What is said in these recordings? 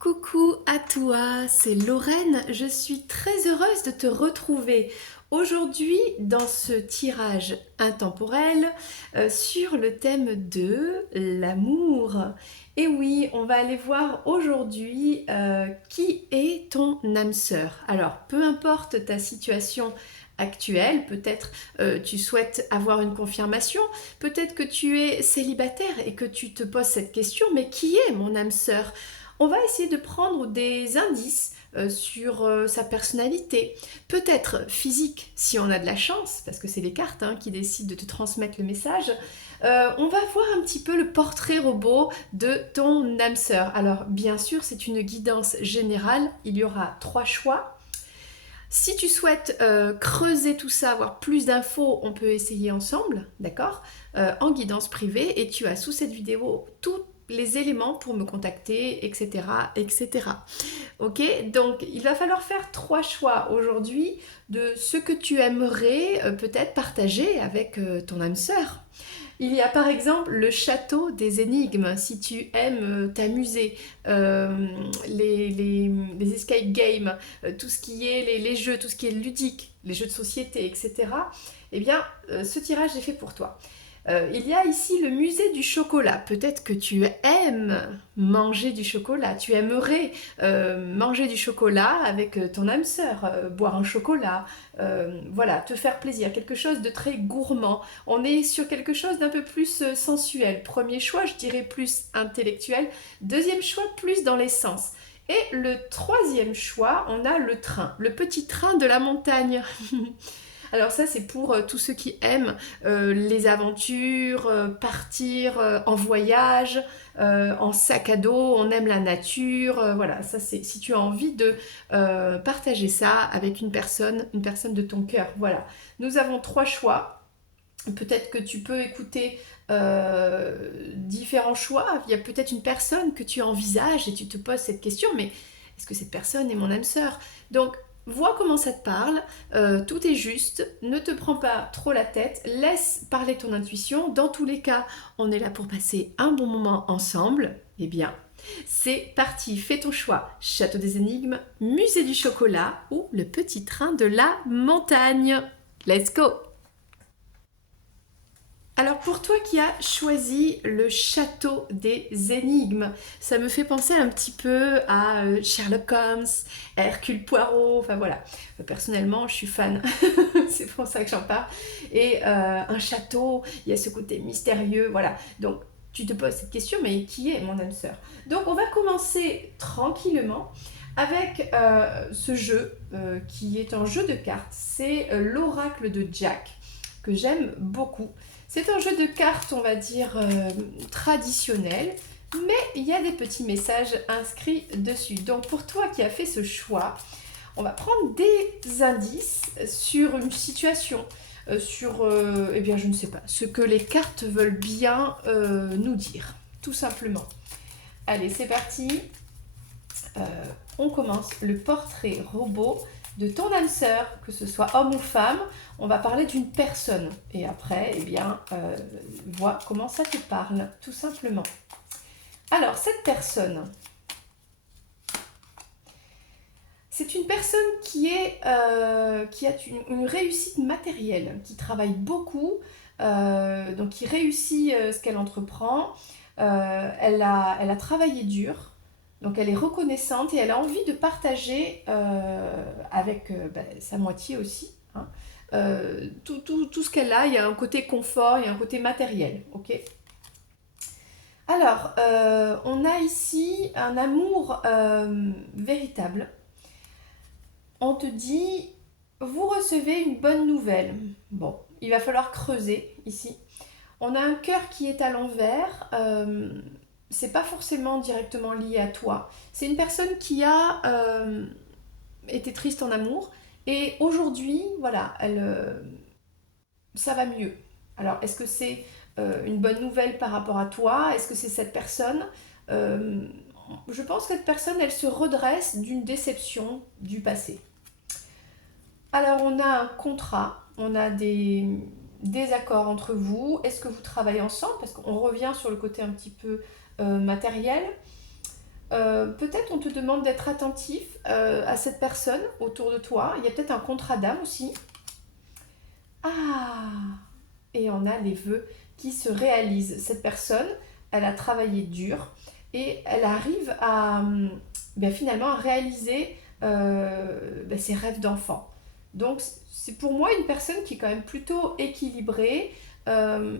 Coucou à toi, c'est Lorraine. Je suis très heureuse de te retrouver aujourd'hui dans ce tirage intemporel sur le thème de l'amour. Et oui, on va aller voir aujourd'hui qui est ton âme sœur. Alors, peu importe ta situation actuelle, peut-être tu souhaites avoir une confirmation, peut-être que tu es célibataire et que tu te poses cette question, mais qui est mon âme sœur? On va essayer de prendre des indices sur sa personnalité, peut-être physique si on a de la chance, parce que c'est les cartes qui décident de te transmettre le message. On va voir un petit peu le portrait robot de ton âme sœur. Alors bien sûr, c'est une guidance générale, il y aura 3 choix. Si tu souhaites creuser tout ça, avoir plus d'infos, on peut essayer ensemble, d'accord, en guidance privée, et tu as sous cette vidéo tous les éléments pour me contacter, etc., etc. Ok, donc il va falloir faire 3 choix aujourd'hui de ce que tu aimerais peut-être partager avec ton âme sœur. Il y a par exemple le château des énigmes, si tu aimes t'amuser, les escape games, tout ce qui est les jeux, tout ce qui est ludique, les jeux de société, etc. Eh bien, ce tirage est fait pour toi. Il y a ici le musée du chocolat. Peut-être que tu aimes manger du chocolat. Tu aimerais manger du chocolat avec ton âme sœur, boire un chocolat, voilà, te faire plaisir. Quelque chose de très gourmand. On est sur quelque chose d'un peu plus sensuel. Premier choix, je dirais plus intellectuel. Deuxième choix, plus dans les sens. Et le troisième choix, on a le train, le petit train de la montagne. Alors ça, c'est pour tous ceux qui aiment les aventures, partir en voyage, en sac à dos, on aime la nature, voilà, ça c'est si tu as envie de partager ça avec une personne de ton cœur, voilà. Nous avons 3 choix. Peut-être que tu peux écouter différents choix. Il y a peut-être une personne que tu envisages et tu te poses cette question, mais est-ce que cette personne est mon âme sœur? Donc, vois comment ça te parle, tout est juste, ne te prends pas trop la tête, laisse parler ton intuition. Dans tous les cas, on est là pour passer un bon moment ensemble. Eh bien, c'est parti, fais ton choix. Château des énigmes, musée du chocolat ou le petit train de la montagne. Let's go! Alors pour toi qui as choisi le château des énigmes, ça me fait penser un petit peu à Sherlock Holmes, Hercule Poirot, enfin voilà. Personnellement, je suis fan, c'est pour ça que j'en parle. Et un château, il y a ce côté mystérieux, voilà. Donc tu te poses cette question, mais qui est mon âme sœur? Donc on va commencer tranquillement avec ce jeu qui est un jeu de cartes. C'est l'oracle de Jack que j'aime beaucoup. C'est un jeu de cartes, on va dire, traditionnel, mais il y a des petits messages inscrits dessus. Donc pour toi qui as fait ce choix, on va prendre des indices sur une situation, sur, eh bien je ne sais pas, ce que les cartes veulent bien nous dire, tout simplement. Allez, c'est parti. Euh, on commence le portrait robot de ton âme sœur, que ce soit homme ou femme. On va parler d'une personne. Et après, eh bien, vois comment ça te parle, tout simplement. Alors, cette personne, c'est une personne qui a une réussite matérielle, qui travaille beaucoup, donc qui réussit ce qu'elle entreprend. Elle a travaillé dur, donc elle est reconnaissante et elle a envie de partager avec sa moitié aussi. Tout ce qu'elle a, il y a un côté confort, il y a un côté matériel. Ok. Alors, on a ici un amour véritable. On te dit, vous recevez une bonne nouvelle. Bon, il va falloir creuser ici. On a un cœur qui est à l'envers. C'est pas forcément directement lié à toi. C'est une personne qui a été triste en amour et aujourd'hui, voilà, ça va mieux. Alors, est-ce que c'est une bonne nouvelle par rapport à toi? Est-ce que c'est cette personne? Euh, je pense que cette personne, elle se redresse d'une déception du passé. Alors, on a un contrat, on a des accords entre vous. Est-ce que vous travaillez ensemble? Parce qu'on revient sur le côté un petit peu matériel. peut-être on te demande d'être attentif à cette personne autour de toi. Il y a peut-être un contrat d'âme aussi. Ah! Et on a les vœux qui se réalisent. Cette personne, elle a travaillé dur et elle arrive à finalement à réaliser ses rêves d'enfant. Donc c'est pour moi une personne qui est quand même plutôt équilibrée, euh,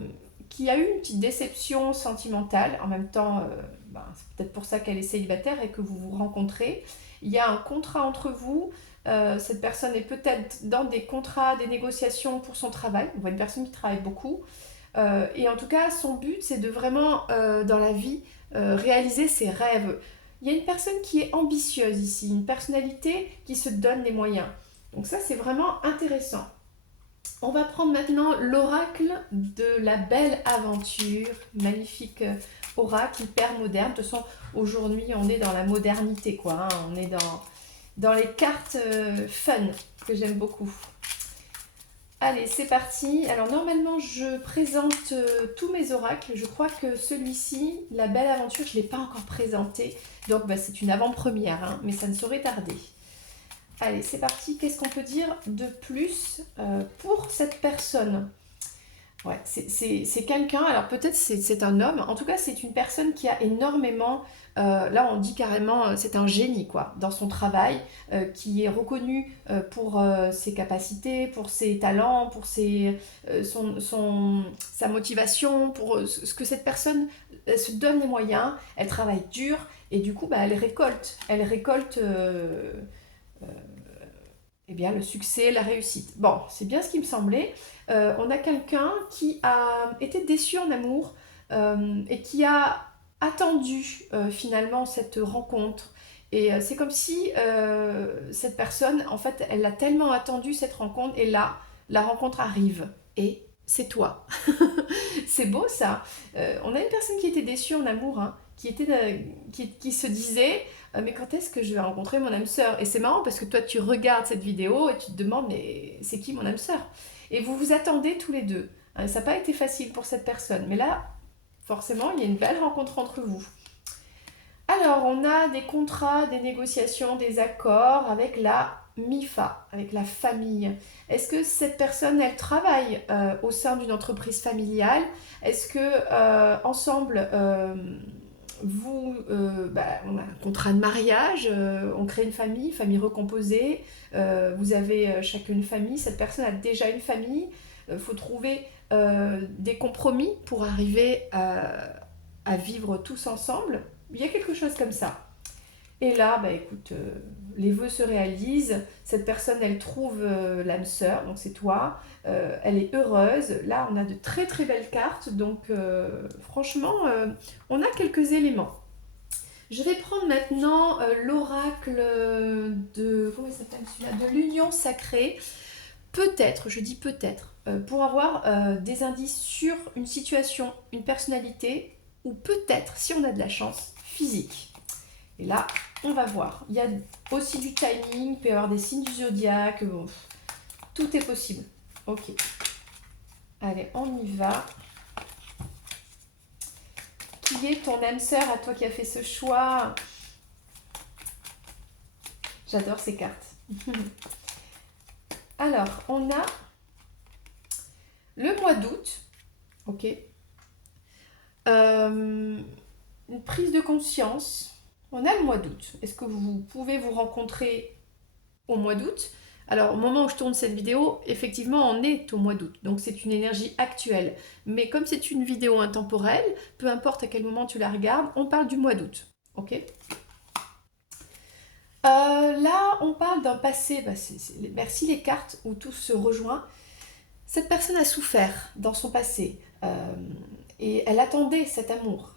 qui a eu une petite déception sentimentale. En même temps, c'est peut-être pour ça qu'elle est célibataire et que vous vous rencontrez. Il y a un contrat entre vous. Cette personne est peut-être dans des contrats, des négociations pour son travail. On voit une personne qui travaille beaucoup. Et en tout cas, son but, c'est de vraiment, dans la vie, réaliser ses rêves. Il y a une personne qui est ambitieuse ici, une personnalité qui se donne les moyens. Donc ça, c'est vraiment intéressant. On va prendre maintenant l'oracle de la belle aventure. Magnifique oracle hyper moderne. De toute façon, aujourd'hui, on est dans la modernité, quoi. Hein. On est dans les cartes fun, que j'aime beaucoup. Allez, c'est parti. Alors normalement, je présente tous mes oracles. Je crois que celui-ci, la belle aventure, je ne l'ai pas encore présenté. Donc c'est une avant-première, hein, mais ça ne saurait tarder. Allez, c'est parti. Qu'est-ce qu'on peut dire de plus pour cette personne? Ouais, c'est quelqu'un, alors peut-être c'est un homme, en tout cas c'est une personne qui a énormément, là on dit carrément c'est un génie quoi, dans son travail, qui est reconnu pour ses capacités, pour ses talents, pour sa motivation, pour ce que cette personne elle se donne les moyens, elle travaille dur et du coup elle récolte euh, eh bien, le succès, la réussite. Bon, c'est bien ce qui me semblait. On a quelqu'un qui a été déçu en amour et qui a attendu finalement cette rencontre. Et c'est comme si cette personne, en fait, elle a tellement attendu cette rencontre et là, la rencontre arrive. Et c'est toi. C'est beau ça. On a une personne qui était déçue en amour, hein, qui se disait mais quand est-ce que je vais rencontrer mon âme sœur? Et c'est marrant parce que toi tu regardes cette vidéo et tu te demandes mais c'est qui mon âme sœur? Et vous vous attendez tous les deux. Hein, ça n'a pas été facile pour cette personne, mais là forcément il y a une belle rencontre entre vous. Alors on a des contrats, des négociations, des accords avec la MIFA, avec la famille. Est-ce que cette personne, elle travaille au sein d'une entreprise familiale? Est-ce que ensemble, on a un contrat de mariage, on crée une famille recomposée, vous avez chacune une famille, cette personne a déjà une famille, il faut trouver des compromis pour arriver à vivre tous ensemble. Il y a quelque chose comme ça. Et là, écoute, les vœux se réalisent. Cette personne, elle trouve l'âme sœur, donc c'est toi. Elle est heureuse. Là, on a de très très belles cartes. Donc, franchement, on a quelques éléments. Je vais prendre maintenant l'oracle de... Comment il s'appelle celui-là? De l'union sacrée. Peut-être, je dis peut-être, pour avoir des indices sur une situation, une personnalité, ou peut-être, si on a de la chance, physique. Et là, on va voir. Il y a aussi du timing, il peut y avoir des signes du zodiaque, bon, tout est possible. Ok. Allez, on y va. Qui est ton âme sœur à toi qui as fait ce choix? J'adore ces cartes. Alors, on a le mois d'août. Ok. Une prise de conscience. On a le mois d'août. Est-ce que vous pouvez vous rencontrer au mois d'août? Alors, au moment où je tourne cette vidéo, effectivement, on est au mois d'août. Donc, c'est une énergie actuelle. Mais comme c'est une vidéo intemporelle, peu importe à quel moment tu la regardes, on parle du mois d'août. Ok? Là, on parle d'un passé. Merci les cartes où tout se rejoint. Cette personne a souffert dans son passé. Et elle attendait cet amour.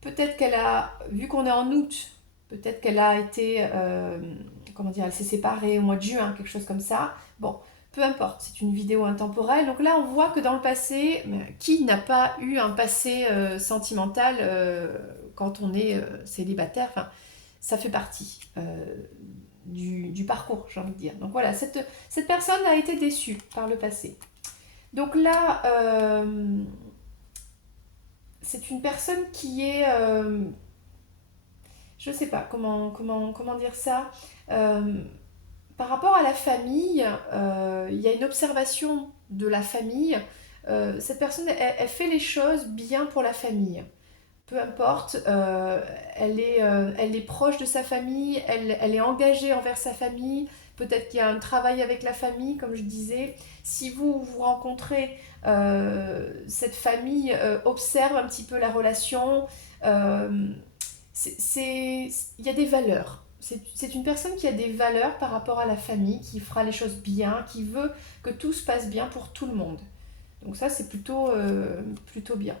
Peut-être qu'elle a, vu qu'on est en août, peut-être qu'elle a été, comment dire, elle s'est séparée au mois de juin, quelque chose comme ça. Bon, peu importe, c'est une vidéo intemporelle. Donc là, on voit que dans le passé, qui n'a pas eu un passé sentimental quand on est célibataire? Enfin, ça fait partie du parcours, j'ai envie de dire. Donc voilà, cette personne a été déçue par le passé. Donc là, c'est une personne qui est... je sais pas comment dire ça. Euh, Par rapport à la famille, il y a une observation de la famille. Cette personne, elle fait les choses bien pour la famille. Peu importe, elle est proche de sa famille, elle est engagée envers sa famille. Peut-être qu'il y a un travail avec la famille, comme je disais. Si vous vous rencontrez, cette famille observe un petit peu la relation. euh, il y a des valeurs. C'est une personne qui a des valeurs par rapport à la famille, qui fera les choses bien, qui veut que tout se passe bien pour tout le monde. Donc ça, c'est plutôt bien.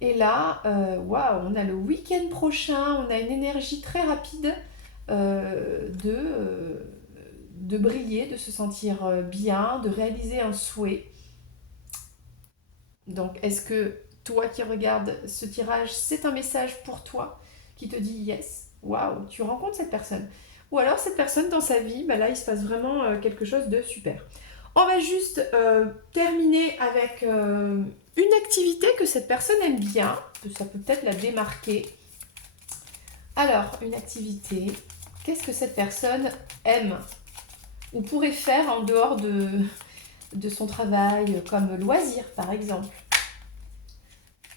Et là, waouh, on a le week-end prochain, on a une énergie très rapide de briller, de se sentir bien, de réaliser un souhait. Donc, est-ce que toi qui regardes ce tirage, c'est un message pour toi qui te dit yes, waouh, tu rencontres cette personne. Ou alors cette personne dans sa vie, bah là il se passe vraiment quelque chose de super. On va juste terminer avec une activité que cette personne aime bien, ça peut peut-être la démarquer. Alors, une activité, qu'est-ce que cette personne aime ou pourrait faire en dehors de son travail, comme loisir par exemple.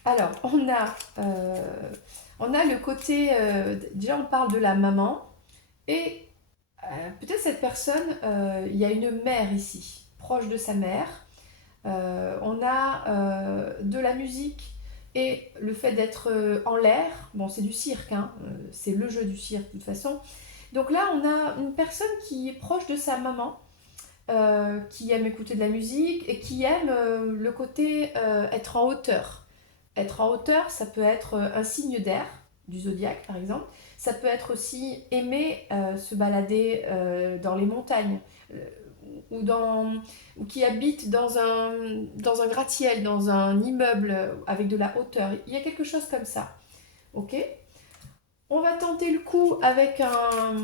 Alors, on a le côté, déjà on parle de la maman, et peut-être cette personne, il y a une mère ici, proche de sa mère. On a de la musique et le fait d'être en l'air. Bon, c'est du cirque, hein, c'est le jeu du cirque de toute façon. Donc là, on a une personne qui est proche de sa maman, qui aime écouter de la musique et qui aime le côté être en hauteur. Être en hauteur, ça peut être un signe d'air, du zodiaque par exemple. Ça peut être aussi aimer se balader dans les montagnes, euh, ou, dans, ou qui habite dans un gratte-ciel, dans un immeuble avec de la hauteur. Il y a quelque chose comme ça. Ok. On va tenter le coup avec un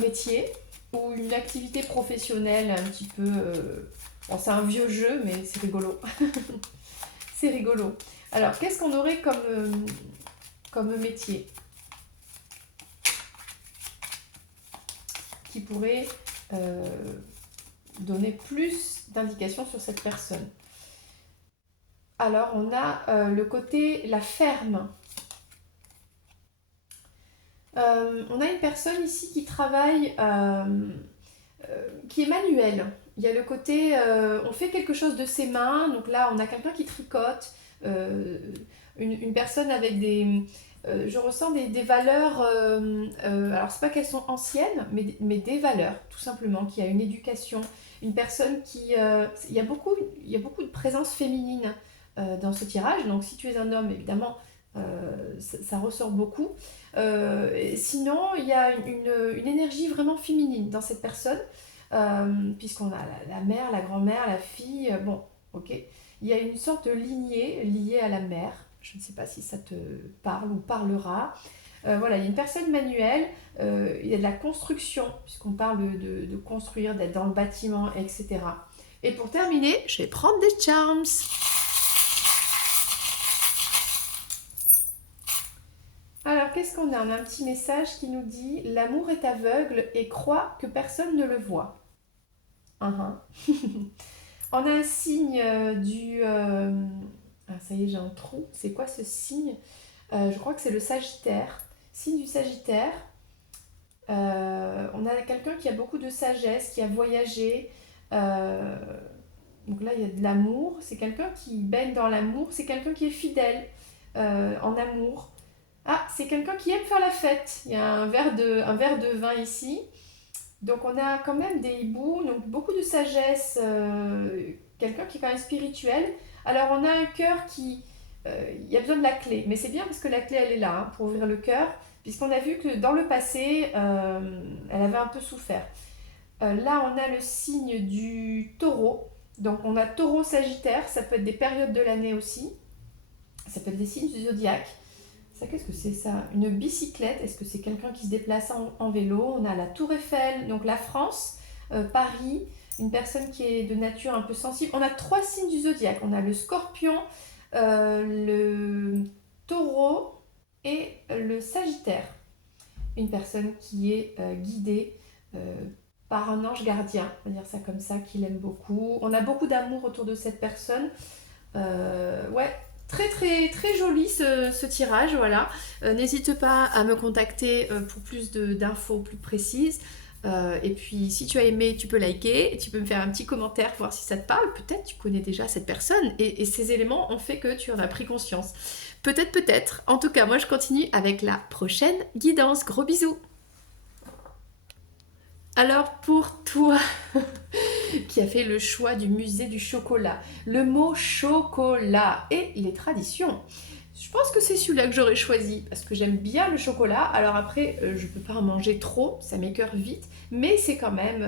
métier ou une activité professionnelle un petit peu. Bon, c'est un vieux jeu, mais c'est rigolo. C'est rigolo. Alors, qu'est-ce qu'on aurait comme métier qui pourrait euh, donner plus d'indications sur cette personne? Alors, on a le côté la ferme. On a une personne ici qui travaille, qui est manuelle. Il y a le côté, on fait quelque chose de ses mains. Donc là, on a quelqu'un qui tricote, euh, une personne avec des... je ressens des valeurs, alors c'est pas qu'elles sont anciennes, mais des valeurs, tout simplement, qui a une éducation. Une personne qui... il y a beaucoup de présence féminine dans ce tirage. Donc si tu es un homme, évidemment, ça ressort beaucoup. Sinon, il y a une énergie vraiment féminine dans cette personne, puisqu'on a la mère, la grand-mère, la fille, bon, ok. Il y a une sorte de lignée liée à la mère. Je ne sais pas si ça te parle ou parlera. Voilà, il y a une personne manuelle, il y a de la construction, puisqu'on parle de construire, d'être dans le bâtiment, etc. Et pour terminer, je vais prendre des charms. Alors, qu'est-ce qu'on a? On a un petit message qui nous dit: l'amour est aveugle et croit que personne ne le voit. Uh-huh. On a un signe ah, ça y est, j'ai un trou. C'est quoi ce signe? Je crois que c'est le Sagittaire. Signe du Sagittaire. On a quelqu'un qui a beaucoup de sagesse, qui a voyagé. Euh, donc là, il y a de l'amour. C'est quelqu'un qui baigne dans l'amour. C'est quelqu'un qui est fidèle en amour. Ah, c'est quelqu'un qui aime faire la fête. Il y a un verre de vin ici. Donc on a quand même des hiboux, donc beaucoup de sagesse, quelqu'un qui est quand même spirituel. Alors on a un cœur qui... il y a besoin de la clé, mais c'est bien parce que la clé elle est là, hein, pour ouvrir le cœur, puisqu'on a vu que dans le passé, elle avait un peu souffert. Là on a le signe du taureau, donc on a taureau sagittaire, ça peut être des périodes de l'année aussi, ça peut être des signes du zodiaque. Ça, qu'est-ce que c'est ça? Une bicyclette, est-ce que c'est quelqu'un qui se déplace en vélo? On a la Tour Eiffel, donc la France, Paris, une personne qui est de nature un peu sensible. On a trois signes du zodiaque. On a le scorpion, le taureau et le sagittaire. une personne qui est guidée par un ange gardien, on va dire ça comme ça, qu'il aime beaucoup. On a beaucoup d'amour autour de cette personne. Ouais, très très très joli ce tirage, voilà. N'hésite pas à me contacter pour plus d'infos plus précises. Et puis si tu as aimé, tu peux liker, tu peux me faire un petit commentaire pour voir si ça te parle. Peut-être tu connais déjà cette personne et ces éléments ont fait que tu en as pris conscience. Peut-être, peut-être. En tout cas, moi je continue avec la prochaine guidance. Gros bisous. Alors pour toi qui a fait le choix du musée du chocolat, le mot chocolat et les traditions. Je pense que c'est celui-là que j'aurais choisi parce que j'aime bien le chocolat. Alors après, je peux pas en manger trop, ça m'écœure vite, mais c'est quand même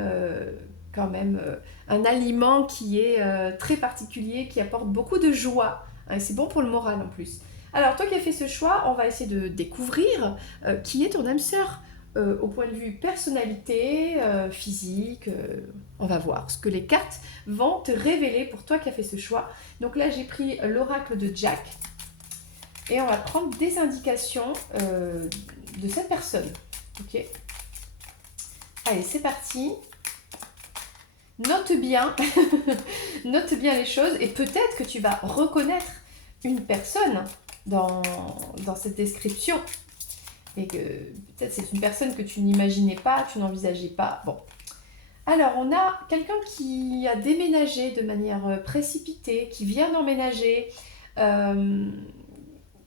un aliment qui est très particulier, qui apporte beaucoup de joie. Hein, c'est bon pour le moral en plus. Alors toi qui as fait ce choix, on va essayer de découvrir qui est ton âme sœur au point de vue personnalité, physique. On va voir ce que les cartes vont te révéler pour toi qui as fait ce choix. Donc là, j'ai pris l'oracle de Jack et on va prendre des indications de cette personne. Ok. Allez, c'est parti. Note bien, note bien les choses et peut-être que tu vas reconnaître une personne dans cette description. Et que peut-être c'est une personne que tu n'imaginais pas, tu n'envisageais pas. Bon. Alors, on a quelqu'un qui a déménagé de manière précipitée, qui vient d'emménager, euh,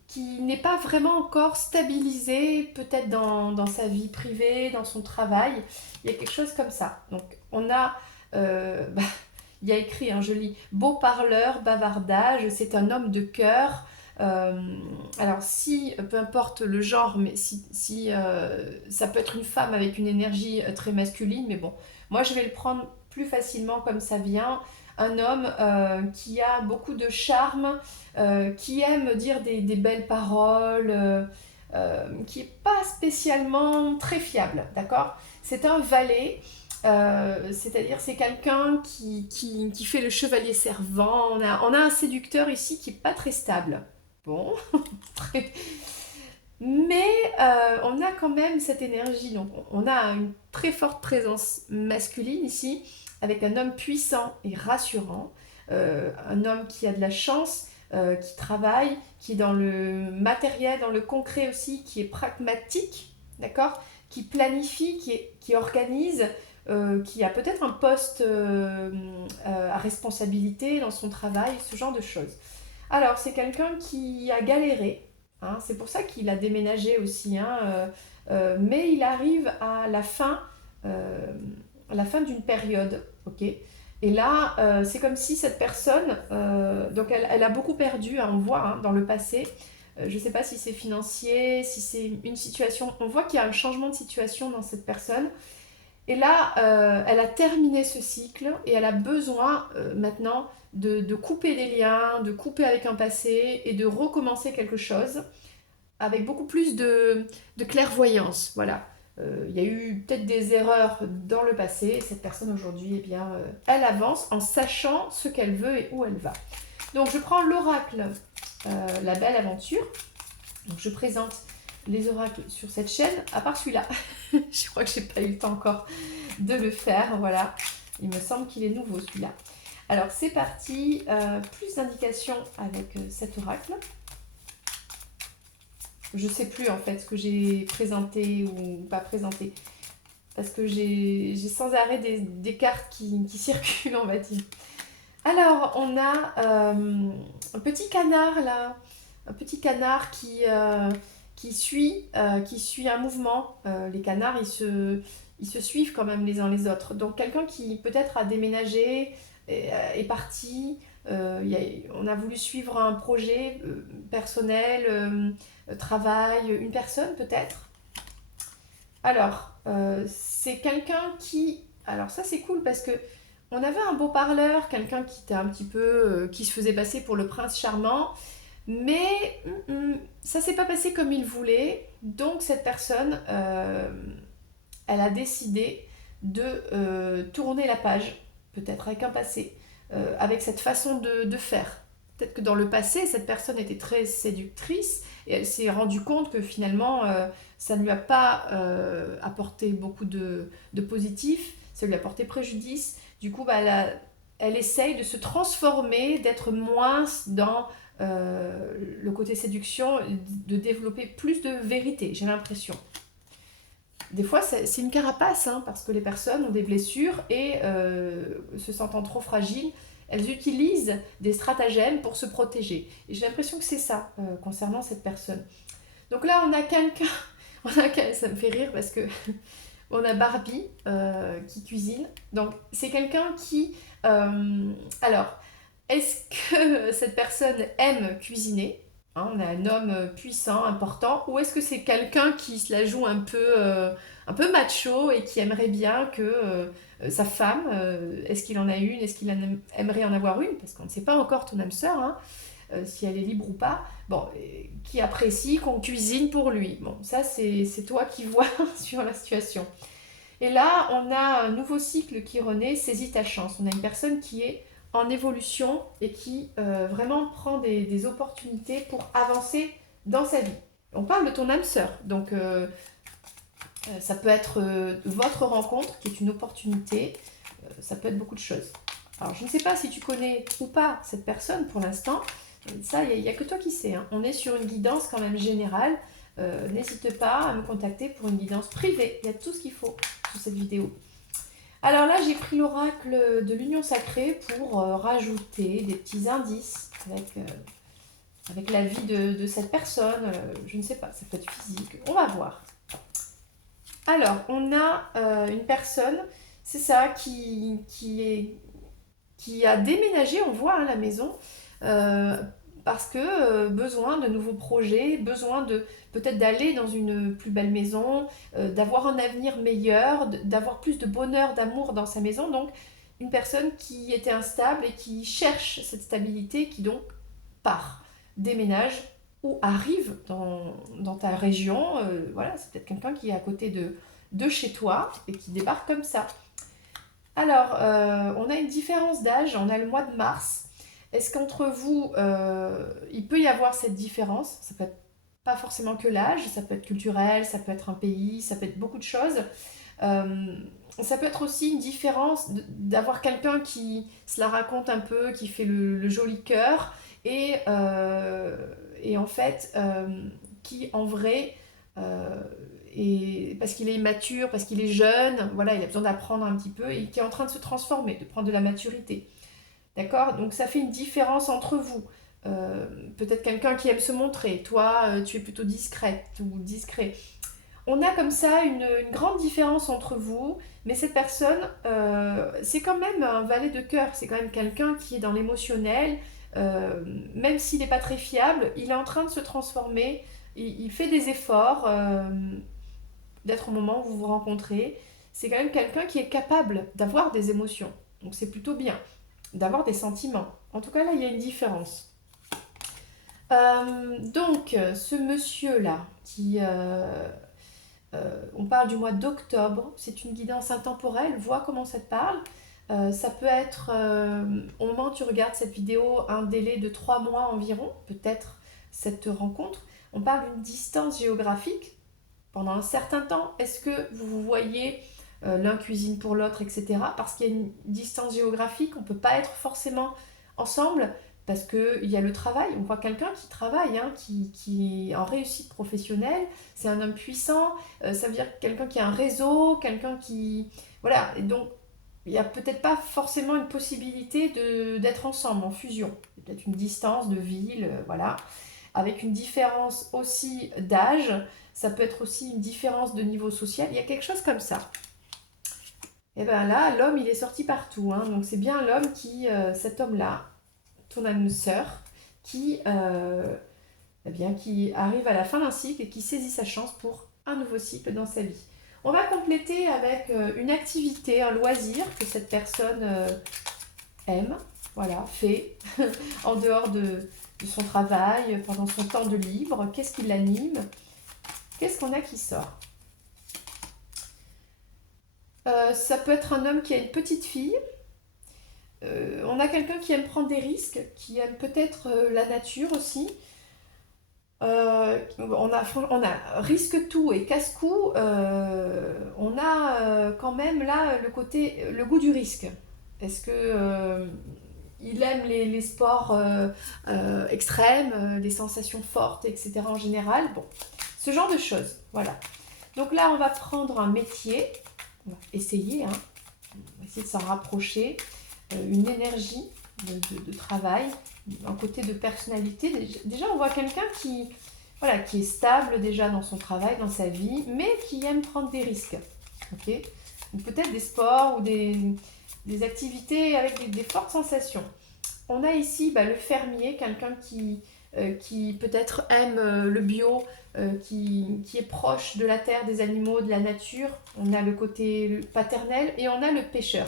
qui n'est pas vraiment encore stabilisé, peut-être dans sa vie privée, dans son travail. Il y a quelque chose comme ça. Donc, on a... il y a écrit, hein, je lis, beau parleur, bavardage, c'est un homme de cœur. Alors si, peu importe le genre, mais si ça peut être une femme avec une énergie très masculine, mais bon, moi je vais le prendre plus facilement comme ça vient. Un homme qui a beaucoup de charme, qui aime dire des belles paroles, qui n'est pas spécialement très fiable, d'accord? C'est un valet. C'est-à-dire c'est quelqu'un qui fait le chevalier servant. On a un séducteur ici qui n'est pas très stable. Bon, très... mais on a quand même cette énergie. Donc on a une très forte présence masculine ici, avec un homme puissant et rassurant, un homme qui a de la chance, qui travaille, qui est dans le matériel, dans le concret aussi, qui est pragmatique, d'accord, qui planifie, qui organise, qui a peut-être un poste à responsabilité dans son travail, ce genre de choses. Alors, c'est quelqu'un qui a galéré, hein, c'est pour ça qu'il a déménagé aussi, hein, mais il arrive euh, à la fin d'une période, ok? Et là, c'est comme si cette personne, donc elle a beaucoup perdu, hein, on voit hein, dans le passé. Je ne sais pas si c'est financier, si c'est une situation. On voit qu'il y a un changement de situation dans cette personne. Et là, elle a terminé ce cycle et elle a besoin maintenant de couper des liens, de couper avec un passé et de recommencer quelque chose avec beaucoup plus de clairvoyance. Voilà. Il y a eu peut-être des erreurs dans le passé et cette personne aujourd'hui, eh bien, elle avance en sachant ce qu'elle veut et où elle va. Donc je prends l'oracle, la belle aventure. Donc je présente les oracles sur cette chaîne, à part celui-là. Je crois que j'ai pas eu le temps encore de le faire, voilà. Il me semble qu'il est nouveau celui-là. Alors c'est parti, plus d'indications avec cet oracle. Je sais plus en fait ce que j'ai présenté ou pas présenté. Parce que j'ai sans arrêt des cartes qui circulent, on va dire. Alors on a un petit canard là. Un petit canard qui suit un mouvement. Les canards, ils se suivent quand même les uns les autres. Donc quelqu'un qui peut-être a déménagé, est parti, on a voulu suivre un projet personnel, travail, une personne peut-être. Alors, c'est quelqu'un qui... Alors ça c'est cool parce que on avait un beau parleur, quelqu'un qui était un petit peu... qui se faisait passer pour le prince charmant. Mais ça s'est pas passé comme il voulait. Donc cette personne, elle a décidé de tourner la page, peut-être avec un passé, avec cette façon de faire. peut-être que dans le passé, cette personne était très séductrice et elle s'est rendue compte que finalement, ça ne lui a pas apporté beaucoup de positif, ça lui a porté préjudice. Du coup, bah, elle essaye de se transformer, d'être moins dans le côté séduction, de développer plus de vérité, j'ai l'impression. Des fois, c'est une carapace, hein, parce que les personnes ont des blessures et se sentant trop fragiles, elles utilisent des stratagèmes pour se protéger. Et j'ai l'impression que c'est ça concernant cette personne. Donc là, on a quelqu'un, ça me fait rire parce que on a Barbie qui cuisine. Donc c'est quelqu'un qui, alors, est-ce que cette personne aime cuisiner? Hein, on a un homme puissant, important, ou est-ce que c'est quelqu'un qui se la joue un peu macho et qui aimerait bien que sa femme, est-ce qu'il en a une, est-ce qu'il aimerait en avoir une, parce qu'on ne sait pas encore ton âme sœur, hein, si elle est libre ou pas, bon, qui apprécie qu'on cuisine pour lui. Bon, ça c'est toi qui vois sur la situation. Et là, on a un nouveau cycle qui renaît, saisis ta chance. On a une personne qui est en évolution et qui vraiment prend des opportunités pour avancer dans sa vie. On parle de ton âme sœur, donc ça peut être votre rencontre qui est une opportunité, ça peut être beaucoup de choses. Alors je ne sais pas si tu connais ou pas cette personne pour l'instant, ça il n'y a que toi qui sais, hein. On est sur une guidance quand même générale, n'hésite pas à me contacter pour une guidance privée, il y a tout ce qu'il faut sur cette vidéo. Alors là j'ai pris l'oracle de l'union sacrée pour rajouter des petits indices avec la vie de cette personne, je ne sais pas, ça peut être physique, on va voir. Alors, on a une personne, c'est ça, qui a déménagé, on voit hein, la maison, euh, parce que besoin de nouveaux projets, besoin de peut-être d'aller dans une plus belle maison, d'avoir un avenir meilleur, d'avoir plus de bonheur, d'amour dans sa maison. Donc, une personne qui était instable et qui cherche cette stabilité, qui donc part, déménage ou arrive dans ta région. Voilà, c'est peut-être quelqu'un qui est à côté de chez toi et qui débarque comme ça. Alors, on a une différence d'âge, on a le mois de mars. Est-ce qu'entre vous, il peut y avoir cette différence? Ça peut être pas forcément que l'âge, ça peut être culturel, ça peut être un pays, ça peut être beaucoup de choses. Euh, Ça peut être aussi une différence d'avoir quelqu'un qui se la raconte un peu, qui fait le joli cœur, et en fait, qui en vrai, euh, parce qu'il est immature, parce qu'il est jeune, voilà, il a besoin d'apprendre un petit peu, et qui est en train de se transformer, de prendre de la maturité. D'accord? Donc ça fait une différence entre vous. Euh, Peut-être quelqu'un qui aime se montrer, toi, tu es plutôt discrète ou discret. On a comme ça une grande différence entre vous, mais cette personne, c'est quand même un valet de cœur, c'est quand même quelqu'un qui est dans l'émotionnel, même s'il n'est pas très fiable, il est en train de se transformer, il fait des efforts d'être au moment où vous vous rencontrez. C'est quand même quelqu'un qui est capable d'avoir des émotions, donc c'est plutôt bien, d'avoir des sentiments. En tout cas, là, il y a une différence. Donc, ce monsieur-là, on parle du mois d'octobre, c'est une guidance intemporelle, vois comment ça te parle. Ça peut être, au moment où tu regardes cette vidéo, un délai de 3 mois environ, peut-être cette rencontre. On parle d'une distance géographique pendant un certain temps. Est-ce que vous vous voyez l'un cuisine pour l'autre, etc. Parce qu'il y a une distance géographique, on ne peut pas être forcément ensemble, parce qu'il y a le travail. On voit quelqu'un qui travaille, hein, qui est en réussite professionnelle, c'est un homme puissant, ça veut dire quelqu'un qui a un réseau, quelqu'un qui... Voilà, et donc il n'y a peut-être pas forcément une possibilité d'être ensemble, en fusion. Peut-être une distance de ville, voilà, avec une différence aussi d'âge, ça peut être aussi une différence de niveau social, il y a quelque chose comme ça. Et bien là, l'homme, il est sorti partout, hein, donc c'est bien l'homme cet homme-là, ton âme sœur, eh bien, qui arrive à la fin d'un cycle et qui saisit sa chance pour un nouveau cycle dans sa vie. On va compléter avec une activité, un loisir que cette personne aime, voilà, fait, en dehors de son travail, pendant son temps de libre. Qu'est-ce qui l'anime? Qu'est-ce qu'on a qui sort? Ça peut être un homme qui a une petite fille, On a quelqu'un qui aime prendre des risques, qui aime peut-être la nature aussi. On a risque tout et casse-cou. On a quand même là le goût du risque. Est-ce que il aime les sports extrêmes, les sensations fortes, etc. en général? Bon, ce genre de choses. Voilà. Donc là, on va prendre un métier. On va essayer, hein. On va essayer de s'en rapprocher. Une énergie de travail, un côté de personnalité. Déjà, on voit quelqu'un voilà, qui est stable déjà dans son travail, dans sa vie, mais qui aime prendre des risques. Ok. Peut-être des sports ou des activités avec des fortes sensations. On a ici le fermier, quelqu'un qui peut-être aime le bio, qui est proche de la terre, des animaux, de la nature. On a le côté paternel et on a le pêcheur.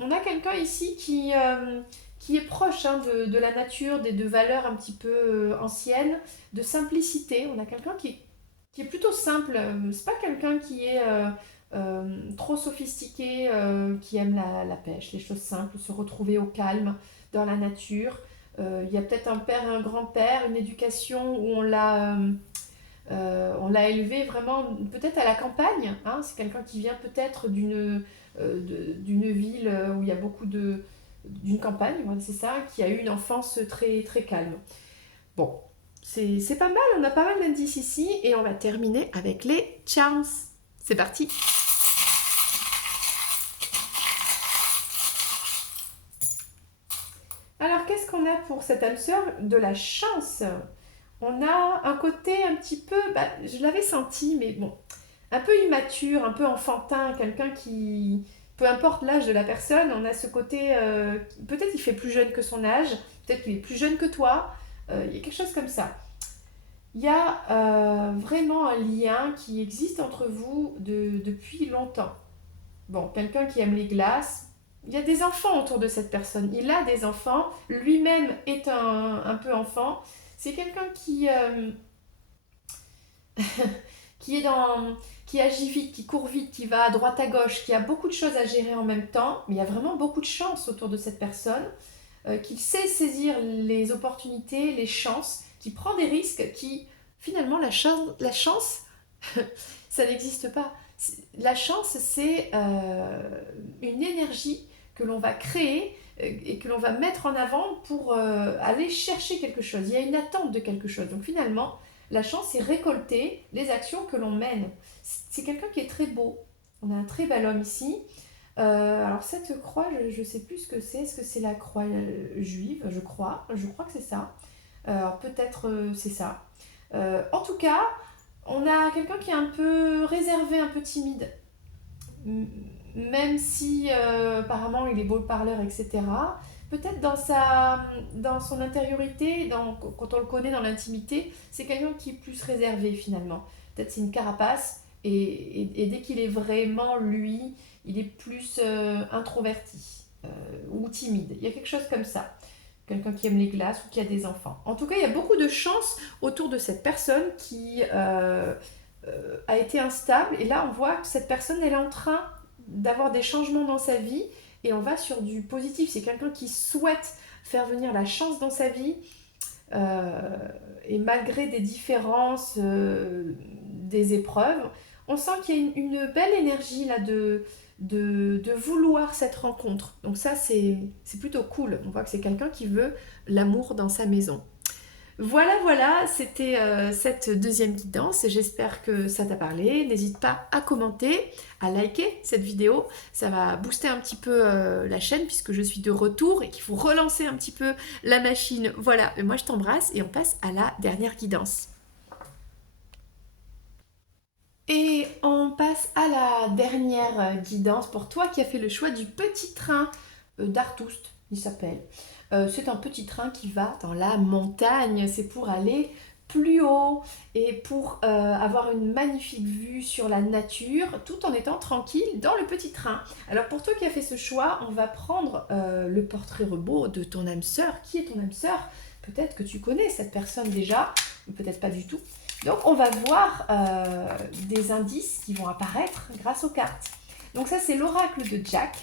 On a quelqu'un ici qui est proche de la nature, de valeurs un petit peu anciennes, de simplicité. On a quelqu'un qui est plutôt simple. C'est pas quelqu'un qui est trop sophistiqué, qui aime la pêche, les choses simples, se retrouver au calme dans la nature. Il y a peut-être un père, un grand-père, une éducation où on l'a élevé vraiment peut-être à la campagne. Hein. C'est quelqu'un qui vient peut-être d'une ville où il y a beaucoup d'une campagne, voilà, c'est ça, qui a eu une enfance très, très calme. Bon, c'est pas mal, on a pas mal d'indices ici et on va terminer avec les charms. C'est parti. Alors, qu'est-ce qu'on a pour cette âme sœur? De la chance. On a un côté un petit peu, je l'avais senti, mais bon, un peu immature, un peu enfantin, quelqu'un qui, peu importe l'âge de la personne, on a ce côté, peut-être il fait plus jeune que son âge, peut-être qu'il est plus jeune que toi, il y a quelque chose comme ça. Il y a vraiment un lien qui existe entre vous depuis longtemps. Bon, quelqu'un qui aime les glaces, il y a des enfants autour de cette personne, il a des enfants, lui-même est un peu enfant. C'est quelqu'un qui est qui agit vite, qui court vite, qui va à droite à gauche, qui a beaucoup de choses à gérer en même temps, mais il y a vraiment beaucoup de chance autour de cette personne, qui sait saisir les opportunités, les chances, qui prend des risques, qui finalement la chance ça n'existe pas. La chance, c'est une énergie que l'on va créer et que l'on va mettre en avant pour aller chercher quelque chose. Il y a une attente de quelque chose. Donc finalement, la chance, c'est récolter les actions que l'on mène. C'est quelqu'un qui est très beau. On a un très bel homme ici. Alors cette croix, je ne sais plus ce que c'est. Est-ce que c'est la croix juive? Je crois. Je crois que c'est ça. Alors peut-être c'est ça. En tout cas, on a quelqu'un qui est un peu réservé, un peu timide. Même si apparemment il est beau parleur, etc. Peut-être dans son intériorité, quand on le connaît dans l'intimité, c'est quelqu'un qui est plus réservé finalement. Peut-être c'est une carapace et dès qu'il est vraiment lui, il est plus introverti ou timide. Il y a quelque chose comme ça. Quelqu'un qui aime les glaces ou qui a des enfants. En tout cas, il y a beaucoup de chance autour de cette personne qui a été instable. Et là, on voit que cette personne, elle est en train d'avoir des changements dans sa vie. Et on va sur du positif. C'est quelqu'un qui souhaite faire venir la chance dans sa vie. Et malgré des différences, des épreuves, on sent qu'il y a une belle énergie là de vouloir cette rencontre. Donc ça, c'est plutôt cool. On voit que c'est quelqu'un qui veut l'amour dans sa maison. Voilà, c'était cette deuxième guidance. J'espère que ça t'a parlé. N'hésite pas à commenter, à liker cette vidéo. Ça va booster un petit peu la chaîne puisque je suis de retour et qu'il faut relancer un petit peu la machine. Voilà, moi je t'embrasse et on passe à la dernière guidance. Et on passe à la dernière guidance pour toi qui as fait le choix du petit train d'Artoust, il s'appelle. C'est un petit train qui va dans la montagne, c'est pour aller plus haut et pour avoir une magnifique vue sur la nature tout en étant tranquille dans le petit train. Alors pour toi qui as fait ce choix, on va prendre le portrait robot de ton âme sœur. Qui est ton âme sœur? Peut-être que tu connais cette personne déjà, ou peut-être pas du tout. Donc on va voir des indices qui vont apparaître grâce aux cartes. Donc ça c'est l'oracle de Jack.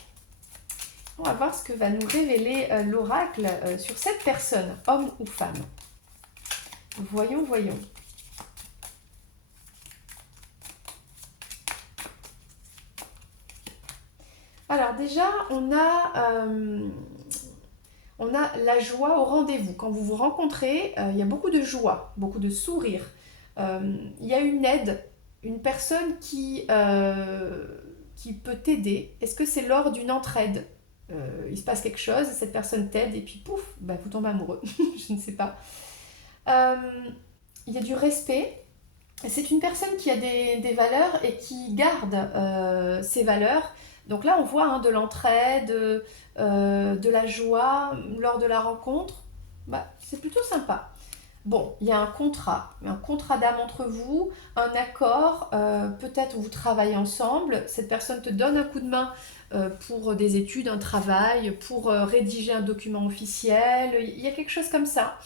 On va voir ce que va nous révéler l'oracle sur cette personne, homme ou femme. Voyons, voyons. Alors déjà, on a la joie au rendez-vous. Quand vous vous rencontrez, il y a beaucoup de joie, beaucoup de sourire. Il y a une aide, une personne qui peut t'aider. Est-ce que c'est lors d'une entraide? Il se passe quelque chose, cette personne t'aide et puis pouf, bah, vous tombez amoureux. Je ne sais pas. Euh, il y a du respect. C'est une personne qui a des valeurs et qui garde ses valeurs. Donc là, on voit hein, de l'entraide, de la joie lors de la rencontre. Bah, c'est plutôt sympa. Bon, il y a un contrat d'âme entre vous, un accord, peut-être vous travaillez ensemble, cette personne te donne un coup de main pour des études, un travail, pour rédiger un document officiel, il y a quelque chose comme ça.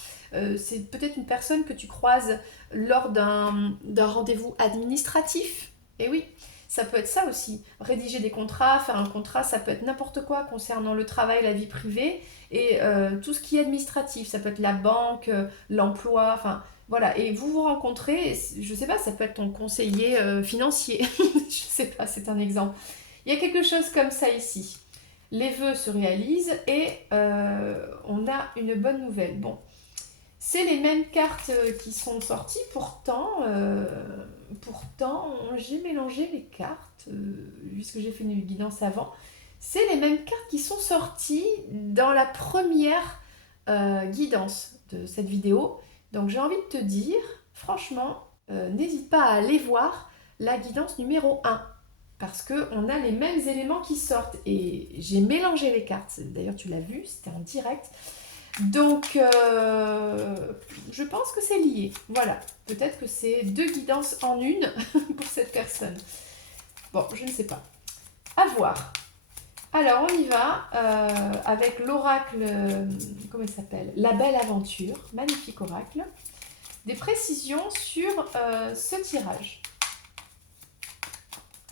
C'est peut-être une personne que tu croises lors d'un rendez-vous administratif. Et oui, ça peut être ça aussi. Rédiger des contrats, faire un contrat, ça peut être n'importe quoi concernant le travail, la vie privée et tout ce qui est administratif. Ça peut être la banque, l'emploi, enfin voilà. Et vous vous rencontrez, je sais pas, ça peut être ton conseiller financier. Je sais pas, c'est un exemple. Il y a quelque chose comme ça ici. Les vœux se réalisent et on a une bonne nouvelle. Bon, c'est les mêmes cartes qui sont sorties, pourtant j'ai mélangé les cartes, puisque j'ai fait une guidance avant. C'est les mêmes cartes qui sont sorties dans la première guidance de cette vidéo. Donc j'ai envie de te dire, franchement, n'hésite pas à aller voir la guidance numéro 1. Parce qu'on a les mêmes éléments qui sortent. Et j'ai mélangé les cartes. D'ailleurs, tu l'as vu, c'était en direct. Donc, je pense que c'est lié. Voilà. Peut-être que c'est 2 guidances en une pour cette personne. Bon, je ne sais pas. À voir. Alors, on y va avec l'oracle, comment il s'appelle? La Belle Aventure. Magnifique oracle. Des précisions sur ce tirage.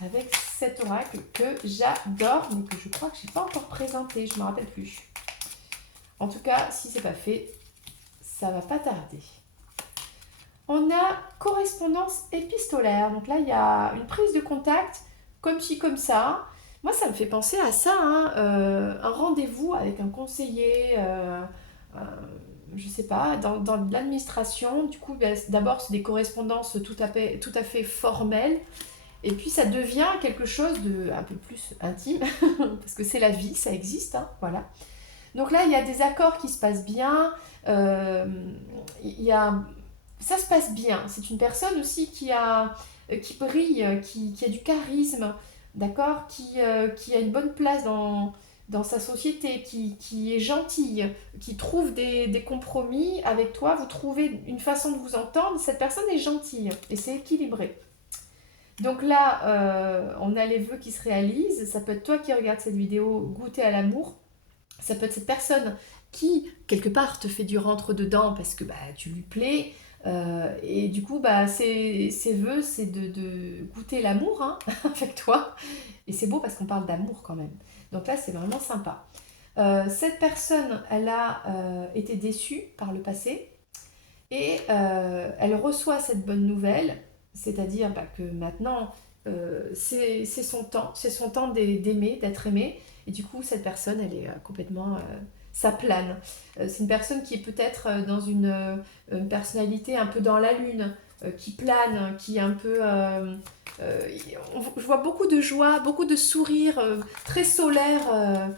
Avec cet oracle que j'adore, mais que je crois que je n'ai pas encore présenté. Je ne me rappelle plus. En tout cas, si c'est pas fait, ça va pas tarder. On a correspondance épistolaire. Donc là, il y a une prise de contact, comme ci, comme ça. Moi, ça me fait penser à ça, hein, un rendez-vous avec un conseiller, je sais pas, dans l'administration. Du coup, ben, d'abord, c'est des correspondances tout à fait formelles. Et puis, ça devient quelque chose de un peu plus intime, parce que c'est la vie, ça existe, hein, voilà. Donc là, il y a des accords qui se passent bien. euh, il y a, Ça se passe bien. C'est une personne aussi qui brille, qui a du charisme, d'accord, qui a une bonne place dans sa société, qui est gentille, qui trouve des compromis avec toi. Vous trouvez une façon de vous entendre. Cette personne est gentille et c'est équilibré. Donc là, on a les vœux qui se réalisent. Ça peut être toi qui regardes cette vidéo, goûter à l'amour. Ça peut être cette personne qui, quelque part, te fait du rentre-dedans parce que bah, tu lui plais. Et du coup, bah, ses vœux, c'est de goûter l'amour hein, avec toi. Et c'est beau parce qu'on parle d'amour quand même. Donc là, c'est vraiment sympa. Cette personne, elle a été déçue par le passé et elle reçoit cette bonne nouvelle, c'est-à-dire bah, que maintenant, c'est son temps d'aimer, d'être aimé. Et du coup, cette personne, elle est complètement... ça plane. C'est une personne qui est peut-être dans une personnalité un peu dans la lune, qui plane, qui est un peu... je vois beaucoup de joie, beaucoup de sourire, très solaire.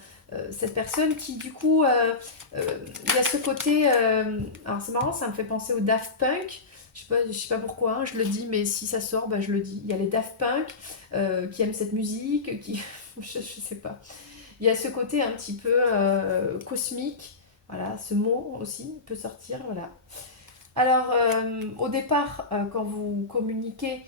Cette personne qui, du coup, il y a ce côté... alors, c'est marrant, ça me fait penser au Daft Punk. Je sais pas pourquoi, hein, je le dis, mais si ça sort, bah, je le dis. Il y a les Daft Punk qui aiment cette musique, qui... je sais pas. Il y a ce côté un petit peu cosmique, voilà, ce mot aussi peut sortir, voilà. Alors, au départ, quand vous communiquez,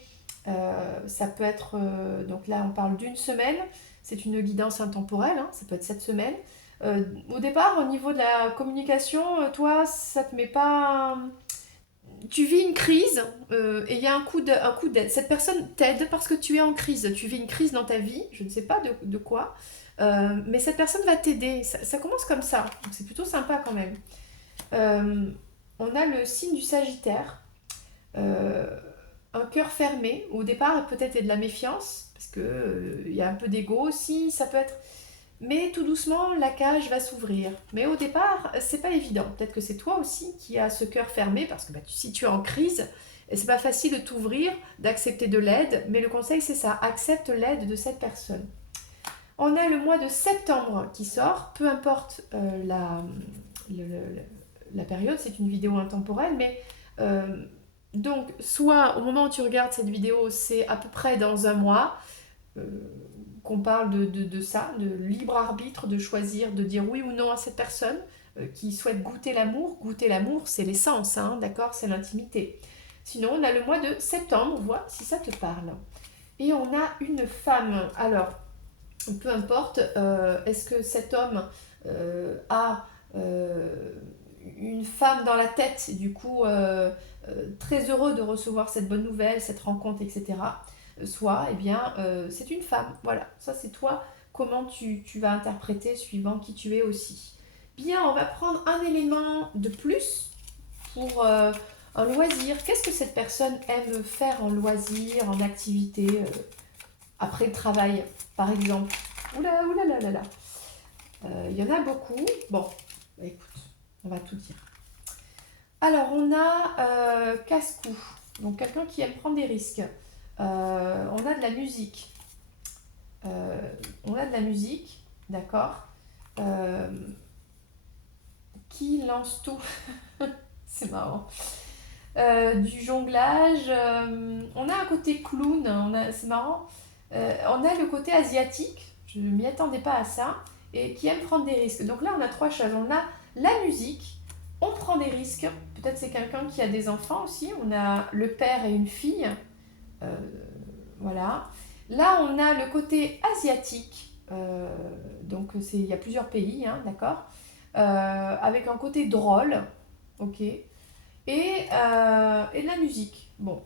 ça peut être, donc là on parle d'une semaine, c'est une guidance intemporelle, hein, ça peut être cette semaine. Au départ, au niveau de la communication, toi, ça te met pas tu vis une crise et il y a un coup d'aide. Cette personne t'aide parce que tu es en crise. Tu vis une crise dans ta vie, je ne sais pas de quoi, mais cette personne va t'aider. Ça commence comme ça, donc c'est plutôt sympa quand même. Euh, on a le signe du Sagittaire, euh, un cœur fermé. Au départ, peut-être il y a de la méfiance, parce que il y a un peu d'ego aussi, ça peut être. Mais tout doucement, la cage va s'ouvrir. Mais au départ, c'est pas évident. Peut-être que c'est toi aussi qui as ce cœur fermé, parce que bah, si tu es en crise, et c'est pas facile de t'ouvrir, d'accepter de l'aide, mais le conseil c'est ça, accepte l'aide de cette personne. On a le mois de septembre qui sort, peu importe le- le- la période, c'est une vidéo intemporelle, mais euh, donc soit au moment où tu regardes cette vidéo, c'est à peu près dans un mois, euh, qu'on parle de ça, de libre arbitre, de choisir, de dire oui ou non à cette personne qui souhaite goûter l'amour. Goûter l'amour, c'est l'essence, hein, d'accord, c'est l'intimité. Sinon, on a le mois de septembre, vois si ça te parle. Et on a une femme. Alors, peu importe, est-ce que cet homme a une femme dans la tête, du coup très heureux de recevoir cette bonne nouvelle, cette rencontre, etc. Soit, eh bien, c'est une femme. Voilà, ça c'est toi, comment tu vas interpréter suivant qui tu es aussi. Bien, on va prendre un élément de plus pour un loisir. Qu'est-ce que cette personne aime faire en loisir, en activité, après le travail, par exemple? Oula, oula, là, là, là. Il y en a beaucoup. Bon, bah, écoute, on va tout dire. Alors, on a casse-cou. Donc, quelqu'un qui aime prendre des risques. On a de la musique. On a de la musique, d'accord. Euh, qui lance tout. C'est marrant. Du jonglage. On a un côté clown. C'est marrant. On a le côté asiatique. Je ne m'y attendais pas à ça. Et qui aime prendre des risques. Donc là, on a trois choses. On a la musique. On prend des risques. Peut-être c'est quelqu'un qui a des enfants aussi. On a le père et une fille. Euh, voilà. Là, on a le côté asiatique. Donc, il y a plusieurs pays, hein, d'accord. Avec un côté drôle. Ok. Et de la musique. Bon,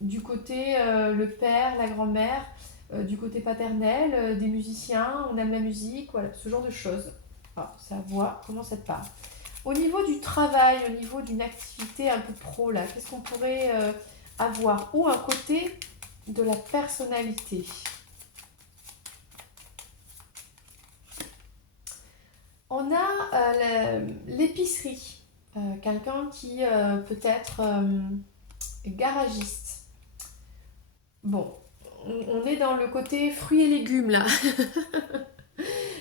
du côté le père, la grand-mère, du côté paternel, des musiciens, on aime la musique, voilà, ce genre de choses. Ah, ça voit comment ça te parle. Au niveau du travail, au niveau d'une activité un peu pro, là, qu'est-ce qu'on pourrait avoir? Ou un côté de la personnalité. On a l'épicerie. Quelqu'un qui peut être garagiste. Bon, on est dans le côté fruits et légumes là.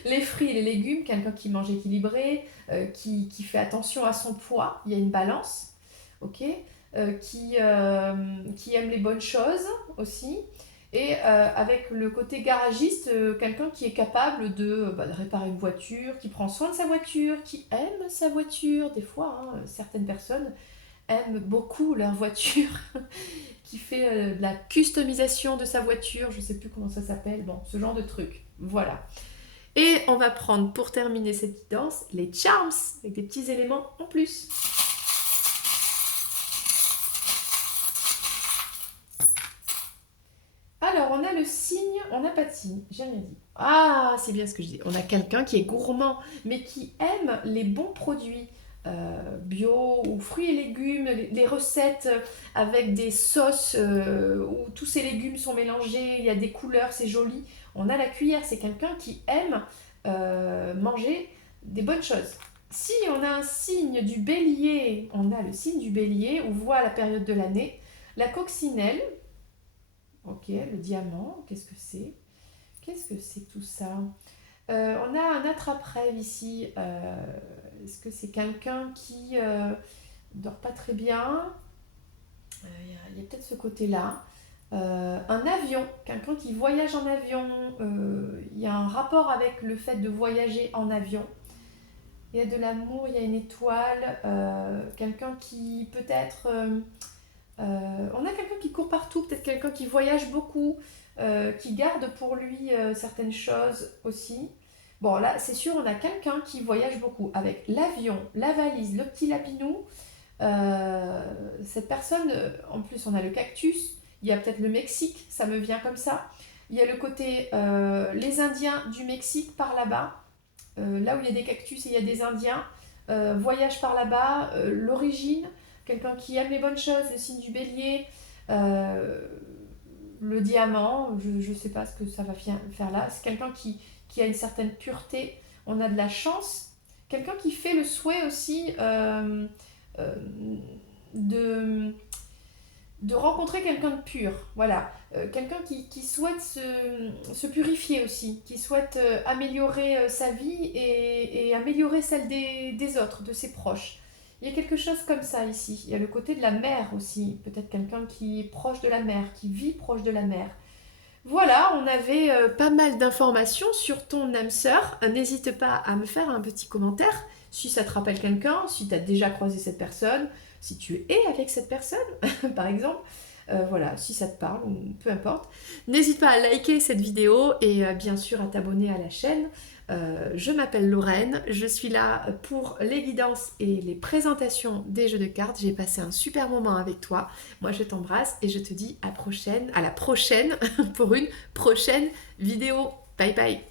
Les fruits et les légumes, quelqu'un qui mange équilibré, qui fait attention à son poids, il y a une balance, ok. Qui aime les bonnes choses aussi. Et avec le côté garagiste, quelqu'un qui est capable de réparer une voiture, qui prend soin de sa voiture, qui aime sa voiture. Des fois, hein, certaines personnes aiment beaucoup leur voiture, qui fait de la customisation de sa voiture, je sais plus comment ça s'appelle, bon, ce genre de truc. Voilà. Et on va prendre pour terminer cette guidance les charms, avec des petits éléments en plus. Alors, on a le signe, on n'a pas de signe, j'ai rien dit. Ah, c'est bien ce que je dis. On a quelqu'un qui est gourmand, mais qui aime les bons produits bio ou fruits et légumes, les recettes avec des sauces où tous ces légumes sont mélangés, il y a des couleurs, c'est joli. On a la cuillère, c'est quelqu'un qui aime manger des bonnes choses. Si on a un signe du bélier, on a le signe du bélier, on voit la période de l'année, la coccinelle. Ok, le diamant, qu'est-ce que c'est? Qu'est-ce que c'est tout ça? On a un attrape-rêve ici. Est-ce que c'est quelqu'un qui dort pas très bien? Il y a peut-être ce côté-là. Un avion, quelqu'un qui voyage en avion. Il y a un rapport avec le fait de voyager en avion. Il y a de l'amour, il y a une étoile. Quelqu'un qui peut-être on a quelqu'un qui court partout, peut-être quelqu'un qui voyage beaucoup, qui garde pour lui certaines choses aussi. Bon, là, c'est sûr, on a quelqu'un qui voyage beaucoup avec l'avion, la valise, le petit lapinou. Cette personne, en plus on a le cactus, il y a peut-être le Mexique, ça me vient comme ça. Il y a le côté les Indiens du Mexique par là-bas, là où il y a des cactus et il y a des Indiens, voyage par là-bas, l'origine, quelqu'un qui aime les bonnes choses, le signe du bélier, euh, le diamant, je ne sais pas ce que ça va faire là, c'est quelqu'un qui a une certaine pureté, on a de la chance, quelqu'un qui fait le souhait aussi euh, de, de rencontrer quelqu'un de pur, voilà. Quelqu'un qui souhaite se purifier aussi, qui souhaite améliorer sa vie et améliorer celle des autres, de ses proches. Il y a quelque chose comme ça ici. Il y a le côté de la mer aussi, peut-être quelqu'un qui est proche de la mer, qui vit proche de la mer. Voilà, on avait pas mal d'informations sur ton âme sœur. N'hésite pas à me faire un petit commentaire si ça te rappelle quelqu'un, si tu as déjà croisé cette personne, si tu es avec cette personne, par exemple. Voilà, si ça te parle, ou peu importe. N'hésite pas à liker cette vidéo et bien sûr à t'abonner à la chaîne. Je m'appelle Lorraine, je suis là pour les guidances et les présentations des jeux de cartes. J'ai passé un super moment avec toi. Moi je t'embrasse et je te dis à la prochaine pour une prochaine vidéo. Bye bye.